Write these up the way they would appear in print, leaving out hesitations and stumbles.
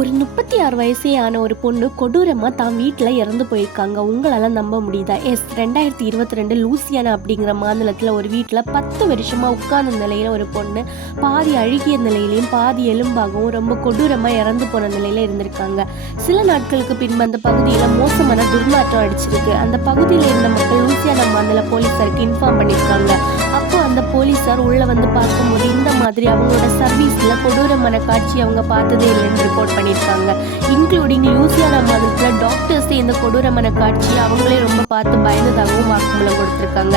ஒரு 36 வயசே ஆன ஒரு பொண்ணு கொடூரமாக தான் வீட்டில் இறந்து போயிருக்காங்க. உங்களால் நம்ப முடியுதா? 2022 லூசியானா அப்படிங்கிற மாநிலத்தில் ஒரு வீட்டில் 10 வருஷமாக உட்கார்ந்த நிலையில் ஒரு பொண்ணு பாதி அழுகிய நிலையிலையும் பாதி எலும்பாகவும் ரொம்ப கொடூரமாக இறந்து போன நிலையில் இருந்திருக்காங்க. சில நாட்களுக்கு பின்பு அந்த பகுதியில் மோசமான துர்நாற்றம் அடிச்சிருக்கு. அந்த பகுதியில் இருந்த மக்கள் லூசியானா மாநில போலீஸாருக்கு இன்ஃபார்ம் பண்ணியிருக்காங்க. அப்போ அந்த போலீஸார் உள்ளே வந்து பார்க்கும்போது இந்த மாதிரி அவங்களோட சர்வீஸில் கொடூரமான காட்சி அவங்க பார்த்ததே இல்லைன்னு ரிப்போர்ட் பண்ணியிருக்காங்க. இன்க்ளூடிங் லூசியானா மாநிலத்தில் டாக்டர்ஸே இந்த கொடூரமான காட்சி அவங்களே ரொம்ப பார்த்து பயந்ததாகவும் வாக்குமூலம் கொடுத்துருக்காங்க.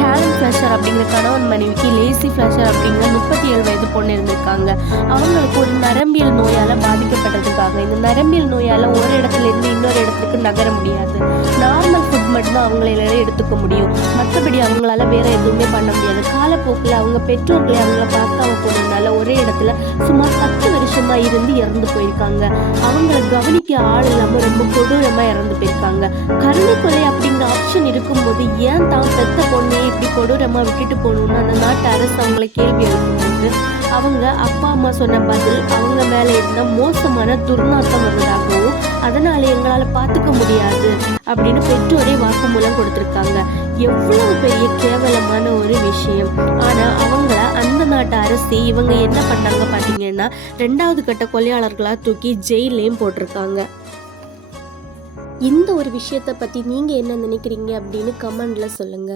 ஹேலன் ஃப்ளஷர் அப்படிங்கிற கணவன் மனைவிக்கு லேசி ஃப்ளஷர் அப்படிங்கிற 37 வயது பொண்ணு இருந்திருக்காங்க. அவங்களுக்கு ஒரு நரம்பியல் நோயால் பாதிக்கப்பட்டதுக்காக இந்த நரம்பியல் நோயால் ஒரு இடத்துல இருந்து இன்னொரு இடத்துக்கு நகர முடியாது. நார்மல் ஃபுட் மட்டும்தான் அவங்களால எடுத்துக்க முடியும். மற்றபடி அவங்களால வேற எதுவுமே பண்ண முடியாது. காலப்போக்கில் அவங்க பெற்றோர்களை அவங்கள பார்க்காம போனதுனால ஒரே இடத்துல சுமார் 10 வருஷமா இருந்து இறந்து போயிருக்காங்க. அவங்கள கவனிக்க ஆள் இல்லாம ரொம்ப கொடூரமா இறந்து போயிருக்காங்க. கருணை கொலை அப்படிங்கிற ஆப்ஷன் இருக்கும்போது ஏன் தான் பெத்த பொண்ணே இப்படி கொடூரமா விட்டுட்டு போகணும்னு அந்த நாட்டு அரசு அவங்களை கேள்வி எழுப்பும்போது அவங்க அப்பா அம்மா சொன்ன பதில் அவங்க மேல இருந்த மோசமான துர்நாற்றம் வந்ததாகவும் அதனால எங்களால பார்த்துக்க முடியாது அப்படின்னு பெற்றோரே வாக்குமூலம் கொடுத்திருக்காங்க. எவ்வளவு பெரிய கேவலமான ஒரு விஷயம். ஆனா அவங்கள அந்த நாட்டு அரசே இவங்க என்ன பண்ணாங்க பாத்தீங்கன்னா 2வது கட்ட கொலையாளர்களா தூக்கி ஜெயிலையும் போட்டிருக்காங்க. இந்த ஒரு விஷயத்தை பத்தி நீங்க என்ன நினைக்கிறீங்க அப்படின்னு கமெண்ட்ல சொல்லுங்க.